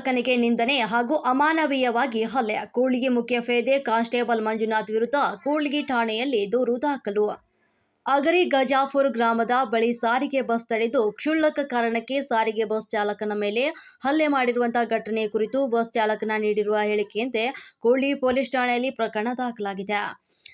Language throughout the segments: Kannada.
ಚಾಲಕನಿಗೆ ನಿಂದನೆ ಹಾಗೂ ಅಮಾನವೀಯವಾಗಿ ಹಲ್ಲೆ. ಕೂಡ್ಲಿಗಿ ಮುಖ್ಯ ಫೇದೆ ಕಾನ್ಸ್ಟೇಬಲ್ ಮಂಜುನಾಥ್ ವಿರುದ್ಧ ಕೂಳ್ಗಿ ಠಾಣೆಯಲ್ಲಿ ದೂರು ದಾಖಲು. ಅಗರಿ ಗಜಾಪುರ್ ಗ್ರಾಮದ ಬಳಿ ಸಾರಿಗೆ ಬಸ್ ತಡೆದು ಕ್ಷುಲ್ಲಕ ಕಾರಣಕ್ಕೆ ಸಾರಿಗೆ ಬಸ್ ಚಾಲಕನ ಮೇಲೆ ಹಲ್ಲೆ ಮಾಡಿರುವಂತಹ ಘಟನೆ ಕುರಿತು ಬಸ್ ಚಾಲಕನ ನೀಡಿರುವ ಹೇಳಿಕೆಯಂತೆ ಕೂಳ್ಳಿ ಪೊಲೀಸ್ ಠಾಣೆಯಲ್ಲಿ ಪ್ರಕರಣ ದಾಖಲಾಗಿದೆ.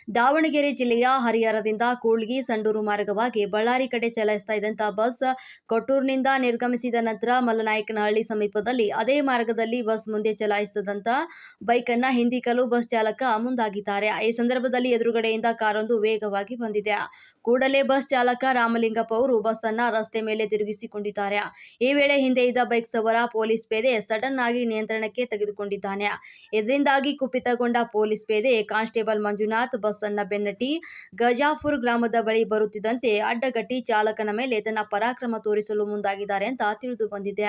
ದಾವಣಗೆರೆ ಜಿಲ್ಲೆಯ ಹರಿಹರದಿಂದ ಕೂಡ್ಲಿಗಿ ಸಂಡೂರು ಮಾರ್ಗವಾಗಿ ಬಳ್ಳಾರಿ ಕಡೆ ಚಲಾಯಿಸ್ತಾ ಇದ್ದಂಥ ಬಸ್ ಕೊಟ್ಟೂರಿನಿಂದ ನಿರ್ಗಮಿಸಿದ ನಂತರ ಮಲ್ಲನಾಯಕನಹಳ್ಳಿ ಸಮೀಪದಲ್ಲಿ ಅದೇ ಮಾರ್ಗದಲ್ಲಿ ಬಸ್ ಮುಂದೆ ಚಲಾಯಿಸಿದಂತಹ ಬೈಕ್ ಅನ್ನ ಹಿಂದಿಕಲು ಬಸ್ ಚಾಲಕ ಮುಂದಾಗಿದ್ದಾರೆ. ಈ ಸಂದರ್ಭದಲ್ಲಿ ಎದುರುಗಡೆಯಿಂದ ಕಾರೊಂದು ವೇಗವಾಗಿ ಬಂದಿದೆ. ಕೂಡಲೇ ಬಸ್ ಚಾಲಕ ರಾಮಲಿಂಗಪ್ಪ ಅವರು ಬಸ್ ಅನ್ನ ರಸ್ತೆ ಮೇಲೆ ತಿರುಗಿಸಿಕೊಂಡಿದ್ದಾರೆ. ಈ ವೇಳೆ ಹಿಂದೆ ಇದ್ದ ಬೈಕ್ ಸವಾರ ಪೊಲೀಸ್ ಪೇದೆ ಸಡನ್ ಆಗಿ ನಿಯಂತ್ರಣಕ್ಕೆ ತೆಗೆದುಕೊಂಡಿದ್ದಾನೆ. ಇದರಿಂದಾಗಿ ಕುಪಿತಗೊಂಡ ಪೊಲೀಸ್ ಪೇದೆ ಕಾನ್ಸ್ಟೇಬಲ್ ಮಂಜುನಾಥ್ ಬಸ್ ಅನ್ನ ಬೆನ್ನಟ್ಟಿ ಗಜಾಪುರ್ ಗ್ರಾಮದ ಬಳಿ ಬರುತ್ತಿದ್ದಂತೆ ಅಡ್ಡಗಟ್ಟಿ ಚಾಲಕನ ಮೇಲೆ ತನ್ನ ಪರಾಕ್ರಮ ತೋರಿಸಲು ಮುಂದಾಗಿದ್ದಾರೆ ಅಂತ ತಿಳಿದು ಬಂದಿದೆ.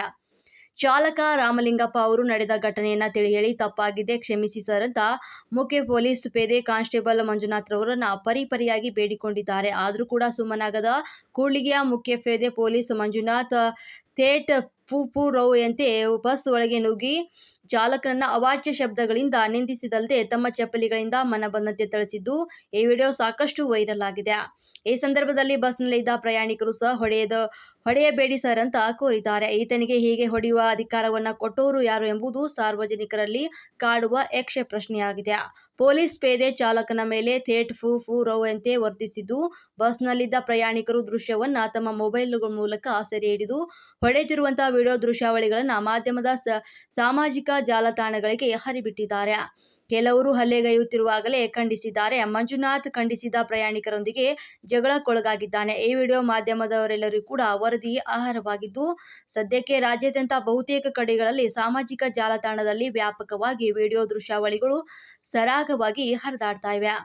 ಚಾಲಕ ರಾಮಲಿಂಗಪ್ಪ ಅವರು ನಡೆದ ಘಟನೆಯನ್ನ ತಿಳಿ ಹೇಳಿ ತಪ್ಪಾಗಿದೆ, ಕ್ಷಮಿಸಿ ಸರ್ ಅಂತ ಮುಖ್ಯ ಪೊಲೀಸ್ ಪೇದೆ ಕಾನ್ಸ್ಟೇಬಲ್ ಮಂಜುನಾಥ್ ರವರನ್ನ ಪರಿಪರಿಯಾಗಿ ಬೇಡಿಕೊಂಡಿದ್ದಾರೆ. ಆದರೂ ಕೂಡ ಸುಮ್ಮನಾಗದ ಕೂಡ್ಲಿಗೆಯ ಮುಖ್ಯ ಪೇದೆ ಪೊಲೀಸ್ ಮಂಜುನಾಥ್ ಥೇಟ್ ಫೂಪು ರೌಯಂತೆ ಬಸ್ ಒಳಗೆ ನುಗ್ಗಿ ಚಾಲಕನನ್ನ ಅವಾಚ್ಯ ಶಬ್ದಗಳಿಂದ ನಿಂದಿಸಿದಲ್ಲದೆ ತಮ್ಮ ಚಪ್ಪಲಿಗಳಿಂದ ಮನಬಂದಂತೆ ಥಳಿಸಿದ್ದು ಈ ವಿಡಿಯೋ ಸಾಕಷ್ಟು ವೈರಲ್ ಆಗಿದೆ. ಈ ಸಂದರ್ಭದಲ್ಲಿ ಬಸ್ನಲ್ಲಿದ್ದ ಪ್ರಯಾಣಿಕರು ಸಹ ಹೊಡೆಯದ, ಹೊಡೆಯಬೇಡಿ ಸರ್ ಅಂತ ಕೋರಿದ್ದಾರೆ. ಈತನಿಗೆ ಹೀಗೆ ಹೊಡೆಯುವ ಅಧಿಕಾರವನ್ನ ಕೊಟ್ಟವರು ಯಾರು ಎಂಬುದು ಸಾರ್ವಜನಿಕರಲ್ಲಿ ಕಾಡುವ ಯಕ್ಷ ಪ್ರಶ್ನೆಯಾಗಿದೆ. ಪೊಲೀಸ್ ಪೇದೆ ಚಾಲಕನ ಮೇಲೆ ಥೇಟ್ ಫೂ ಫೂ ಎಂತೆ ವರ್ತಿಸಿದ್ದು, ಬಸ್ನಲ್ಲಿದ್ದ ಪ್ರಯಾಣಿಕರು ದೃಶ್ಯವನ್ನ ತಮ್ಮ ಮೊಬೈಲ್ ಮೂಲಕ ಸೆರೆ ಹಿಡಿದು ಹೊಡೆಯುತ್ತಿರುವಂತಹ ವಿಡಿಯೋ ದೃಶ್ಯಾವಳಿಗಳನ್ನು ಮಾಧ್ಯಮದ ಸಾಮಾಜಿಕ ಜಾಲತಾಣಗಳಿಗೆ ಹರಿಬಿಟ್ಟಿದ್ದಾರೆ. ಕೆಲವರು ಹಲ್ಲೆಗೈಯುತ್ತಿರುವಾಗಲೇ ಖಂಡಿಸಿದ್ದಾರೆ. ಮಂಜುನಾಥ್ ಖಂಡಿಸಿದ ಪ್ರಯಾಣಿಕರೊಂದಿಗೆ ಜಗಳಕ್ಕೊಳಗಾಗಿದ್ದಾನೆ. ಈ ವಿಡಿಯೋ ಮಾಧ್ಯಮದವರೆಲ್ಲರೂ ಕೂಡ ವರದಿ ಆಹಾರವಾಗಿದ್ದು, ಸದ್ಯಕ್ಕೆ ರಾಜ್ಯಾದ್ಯಂತ ಬಹುತೇಕ ಕಡೆಗಳಲ್ಲಿ ಸಾಮಾಜಿಕ ಜಾಲತಾಣದಲ್ಲಿ ವ್ಯಾಪಕವಾಗಿ ವಿಡಿಯೋ ದೃಶ್ಯಾವಳಿಗಳು ಸರಾಗವಾಗಿ ಹರಿದಾಡ್ತಾ ಇವೆ.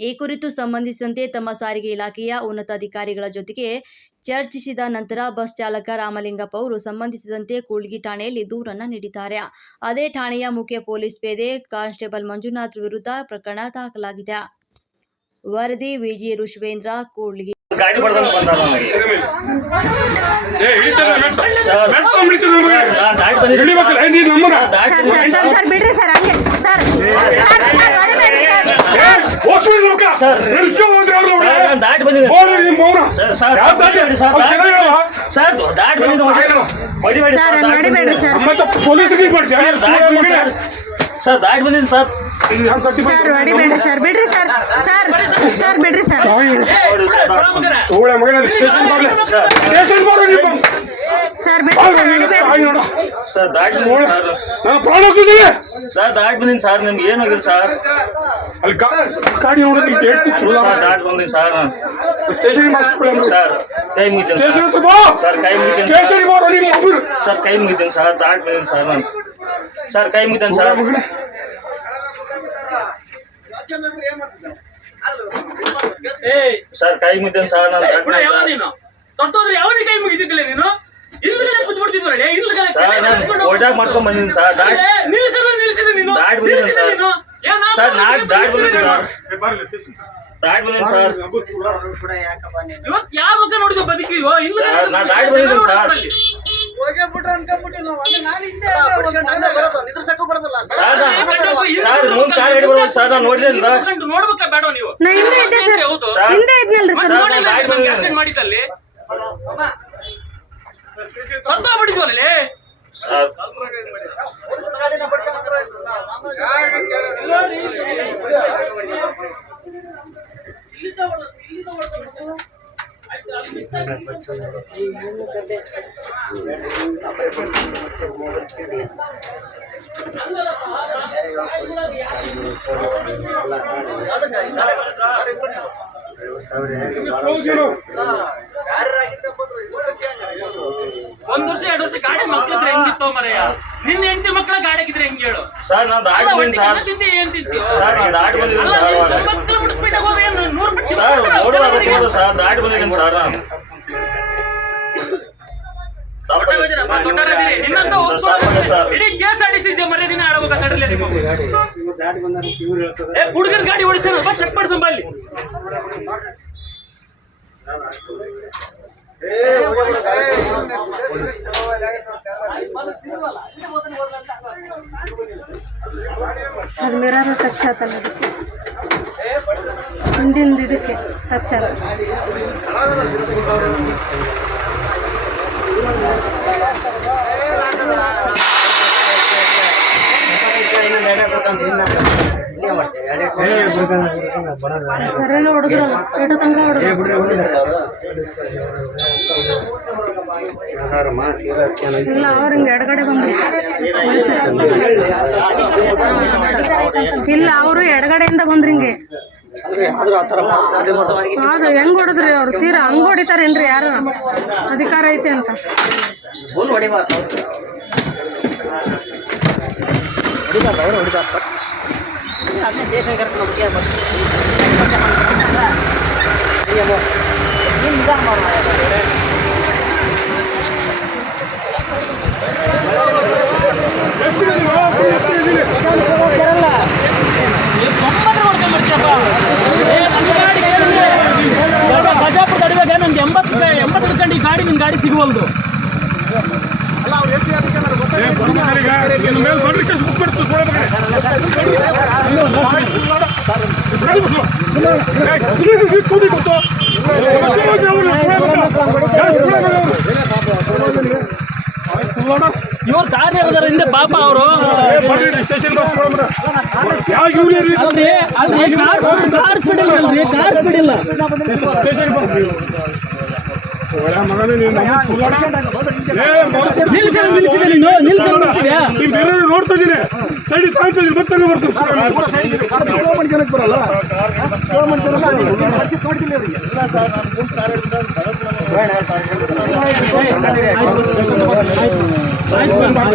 ಈ ಕುರಿತು ಸಂಬಂಧಿಸಿದಂತೆ ತಮ್ಮ ಸಾರಿಗೆ ಇಲಾಖೆಯ ಉನ್ನತ ಅಧಿಕಾರಿಗಳ ಜೊತೆಗೆ ಚರ್ಚಿಸಿದ ನಂತರ ಬಸ್ ಚಾಲಕ ರಾಮಲಿಂಗಪ್ಪ ಅವರು ಸಂಬಂಧಿಸಿದಂತೆ ಕೂಳ್ಗಿ ಠಾಣೆಯಲ್ಲಿ ದೂರನ್ನ ನೀಡಿದ್ದಾರೆ ಅದೇ ಠಾಣೆಯ ಮುಖ್ಯ ಪೊಲೀಸ್ ಪೇದೆ ಕಾನ್ಸ್ಟೇಬಲ್ ಮಂಜುನಾಥ್ ವಿರುದ್ಧ ಪ್ರಕರಣ ದಾಖಲಾಗಿದೆ ವರದಿ ವಿಜಿ ಋಷವೇಂದ್ರ ಕೂಡ್ಲಿಗಿ ಬಿಡ್ರಿ ಸರ್ ಹಂಗೆ ಸರ್ ಸರ್ ಸರ್ ಹೊಡಿಬೇಡ್ರಿ ಸರ್ ಏ, ಹೋಗ್ಬಿಡಿ ಲೋಕ ಸರ್. ಎಲ್ಚೋ ಹೋದ್ರೆ ಅವ್ರು ಅವ್ರೆ. ಸರ್, ನಾನ್ ದಾಟಿ ಬಂದಿದ್ದೀನಿ. ಹೋಗ್ರಿ ನಿಮ್ಮ ಮೌನ ಸರ್, ಸರ್, ಯಾವ್ದ್ ದಾಟಿ? ಹೊಡಿಬೇಡಿ ಸರ್, ಅವ್ರ್ ಜನ ದಾಟಿ- ಹೇಳಲ್ಲ? ಸರ್ ದಾಟಿ ಬಂದಿದ್ದು ಹೊಡಿ- ಏನು? ಹೊಡಿಬೇಡಿ ಸರ್, ಸರ್, ದಾಟಿ ಹೊಡಿಬೇಡಿ ಬಂದಿದ್ದೀನಿ. ಸರ್. ನಮ್ಮಂತ ಪೊಲೀಸರಿಗೆ ಮಾಡ್ಸಿ ಸರ್, ದಾಟಿ ಬಂದಿದ್ದೀನಿ ಸರ್. ಸರ್ ದಾಟಿ ಬಂದಿದ್ದೀನಿ ಸರ್ ಇದು ಯಾವ್ ತಟ್ಟಿ ಬಂತು? ಸರ್ ಹೊಡಿಬೇಡ್ರಿ ಸರ್ ಬಿಡ್ರಿ ಸರ್ ಸರ್ ಸರ್ ಬಿಡ್ರಿ ಸರ್ ತಾಯಿ, ನೋಡಿ ಸರ್, ದಾಟಿ ಬಂದಿದ್ದೀನಿ. ಸೋಳೆ ಮಗನ ಸ್ಟೇಷನ್ ಬರ್ಲಿ ಸರ್. ಸ್ಟೇಷನ್ ಬರೋ ನೀವು ಸರ್ ಬಿಡ್ರಿ ಸರ್ ಸರ್ ದಾಟಿ ನೋಡ. ಬಂದಿದ್ದೀನಿ ಸರ್ ಪ್ರಾಣ ಹೋಗ್ತಿದ್ದೀವಿ ಸರ್ ದಾಟಿ ಬಂದಿದ್ದೀನಿ ಸರ್ ನಿಮ್ಗೆ ಏನಾಗಿಲ್ಲ ಸರ್? ಅಲ್ಲಿ ಗಾ- ಗಾಡಿ ನೋಡಿದ್ರೆ ಸರ್ ದಾಟಿ ಬಂದೀನಿ ಸರ್ ನಾನು. ಸ್ಟೇಷನ್ ಮಾಡಿಸ್ಕೊಳ್ಳಿ ಸರ್ ಕೈ ಮುಗಿತೀನಿ ಸ್ಟೇಷನ್ ಸರ್ ಹತ್ರ ಬಾ. ಸರ್ ಕೈ ಮುಗಿತೀನಿ ಸ್ಟೇಷನ್ ಸರ್ ಕೈ ಮುಗಿತೀನಿ ಸರ್ ದಾಟಿ ಬಂದಿದ್ದೀನಿ ಸರ್ ನಾನು. ಸರ್ ಕೈ ಮುಗಿದ್ದೀನಿ ಸರ್. ಮಗನೇ ಸರ್ ಕೈ ಮುಗಿದ್ದೀನಿ ಸರ್ ನಾನು. ದಾಟಿ ಬಿಡು, ಯಾವ. ನೀನು? ಸತ್ತೋದ್ರೆ ಕೈ ಮುಗಿದಿದ್ದಿಲ್ಲ ನೀನು? ಓಡಾಕ್ ಮಾಡ್ಕೊಂಡ್ ಬಂದಿದ್ದೀನಿ ಸರ್. ದಾಟಿ ದಾಟ್ ಸರ್. ಸರ್, ದಾಟ್ ಸರ್. ದಾಟಿ ಸರ್. ಇವತ್ತು ಯಾವ ನೋಡಿದ್ವಿ ಇಲ್ಲ ನಾ ದಾಟ್ ಬಂದಿದ್ದೀನಿ ಸರ್. ಸರ್ ನಾನು- ಸರ್ ಮುಂದ್ ಕಾಲ್ ಹಿಡಿ ಬರೋದು ಸರ್ ನಾನು ನೋಡ್ಬೇಕಾ? ಬೇಡ ನೀವು? ಹಿಂದೆ ಇದ್ದೆ ಸರ್ ಹೌದು. ಸರ್. ಹಿಂದೆ ಇದ್ನಲ್ರಿ ಸರ್. ಮಾಡಿದಲ್ಲಿ ಸತ್ತೋಗ್ಬಿಟ್ಟಿದ್ವಲ್ಲೇ ಸರ್ ಒಂದ್ ವರ್ಷ ಎರಡು ವರ್ಷ ಗಾಡಿ ಮಕ್ಳಿದ್ರೆ ಹೆಂಗಿತ್ತು ಮರೆಯ ನಿನ್ನ ಹೆಂಡತಿ ಮಕ್ಳ ಗಾಡಿ ಆಗಿದ್ರೆ ಹೆಂಗ್ ಹೇಳು? ಸರ್ ನಾನು ದಾಟಿ ಅಲ್ಲ, ಬಂದಿದ್ದೀನಿ ಒಟ್ಟಿಗೆ ಸರ್. ತಿಂತಿ ಏನ್ ತಿಂತೀಯೋ? ಸರ್ ನಾನು ದಾಟಿ ಬಂದಿದ್ದೀನಿ ಸರ್ ನೀನು ಅವಾಗ. ಕಿಲೋಮೀಟರ್ ಸ್ಪೀಡ್ ಹೋದ್ರೆ ಏನು ನೂರು ಪಟ್ಟು ಸರ್ ದಾಟಿ ಬಂದಿದ್ದೀನಿ ನಾನು. ದೊಡ್ಡ. ನಿನ್ನಂತ ಹೋಗ್ಸೋದು ಇಡೀ ಕೇಸ್ ಆಡಿಸಿದ್ದೆ ಮರ್ಯಾದಿನ ಆಡಬೇಕು ಹುಡುಗರ ಗಾಡಿ ಓಡಿಸ್ತಾನೆ. ಬಾ ಚೆಕ್ ಮಾಡಿ ಸಂಬಾಲಿ ಅದು ಮಿರರ್ ಟಚ್ ಆತಲ್ಲ ಅದಕ್ಕೆ ಹಿಂದಿಂದ ಇದಕ್ಕೆ ಟಚ್ ಆತ ಇಲ್ಲ, ಅವ್ರು ಹಿಂಗೆ ಎಡಗಡೆ ಬಂದ್ರು ಇಲ್ಲ ಅವರು ಎಡಗಡೆಯಿಂದ ಬಂದ್ರಿ ಹಿಂಗೆ. ಹೌದು ಹೆಂಗ್ ಹೊಡೆದ್ರಿ ಅವ್ರು? ತೀರಾ ಹಂಗ್ ಹೊಡಿತಾರೇನ್ರಿ ಯಾರು? ಅಧಿಕಾರ ಐತೆ ಅಂತ. ಗಜಾಪುರ ತಡಿವಾಗ ನಂಗೆ ಎಂಬತ್ತು ಎಂಬತ್ತು ಕಂಡು ಈ ಗಾಡಿ ನಿನ್ ಗಾಡಿ ಸಿಗುವಲ್ದು ಏ, ಬರ್ಬೇಕಾರೆ ಈಗ ನಿನ್ನ ಮೇಲೆ ಬಂದ್ರೆ ಕೇಸ್ ಬುಕ್ ಮಾಡ್ತು ಸುಳ್ಳ ಮಗನೇ. ಗಾಡಿ ಬಿಡ್ಸು. ಇವ್ರು ಕಾರ್ಯದರ ಹಿಂದೆ ಪಾಪ ಅವರು? ಅಲ್ರಿ ಅಲ್ರಿ ಕಾರ್ ಕಾರ್ ಸ್ಪೀಡ್ ಇಲ್ಲ ಅಲ್ರಿ ಕಾರ್ ಸ್ಪೀಡ್ ಇಲ್ಲ. ಒಳ್ಳೆ ಮಗನೇ. ನಿಲ್ಸಲ್ಲ ನಿಲ್ಸಿದೆ ನೀನು ನಿಲ್ಸಲ್ಲ ಬರ್ತಿದ್ಯಾ ನೀನ್ ಬೇರೆ ನೋಡ್ತಾ ಇದ್ದೀನಿ ಸೈಡ್ ತಾಳ್ತಾ ಇದ್ದೀನಿ ಬರ್ತಾನೆ ಬರ್ತೀನಿ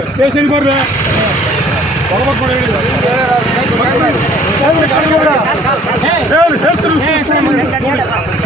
ಸ್ಟೇಷನ್ ಬರ್ರಿ ಬರ್ಬೇಕು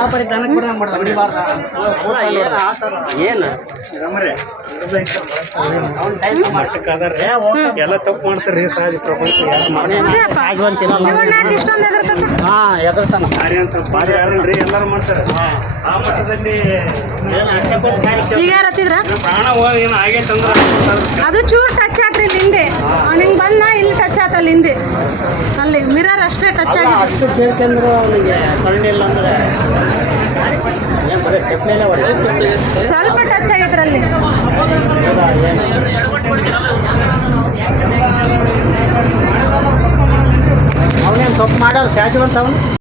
ಲೋ ಲೋಡ್ ಮಾಡಿ ಅವ್ರು ಏನು? ಎಲ್ಲ ತಪ್ಪು ಮಾಡ್ತಾರೆ ಸಹಜ ಪ್ರಪಂಚ ಯಾರಲ್ರಿ ಎಲ್ಲರೂ ಮಾಡ್ತಾರೆ. ಆ ಮಟ್ಟದಲ್ಲಿ ಪ್ರಾಣ ಹೋಗಿ ಏನು ಅದು ಚೂರ್ ಟಚ್ ಹಿಂದೆ. ಅವ್ನು ಹಿಂಗೆ ಬಂದ ಇಲ್ಲಿ ಟಚ್ ಆತ ಅಲ್ಲಿ ಹಿಂದೆ. ಅಲ್ಲಿ ಮಿರರ್ ಅಷ್ಟೇ ಟಚ್ ಆಗಿದೆ. ಅಷ್ಟು ಕೇಳ್ಕೊಂಡ್ರು ಅವನಿಗೆ ಕಣ್ಣಿಲ್ಲ ಅಂದ್ರೆ ಸ್ವಲ್ಪ ಟಚ್ ಆಗಿದ್ರಲ್ಲಿ. ಅಲ್ಲಿ ಅವನೇನು ತಪ್ಪು ಮಾಡಲ್ಲ ಅಂತ ಅವನು?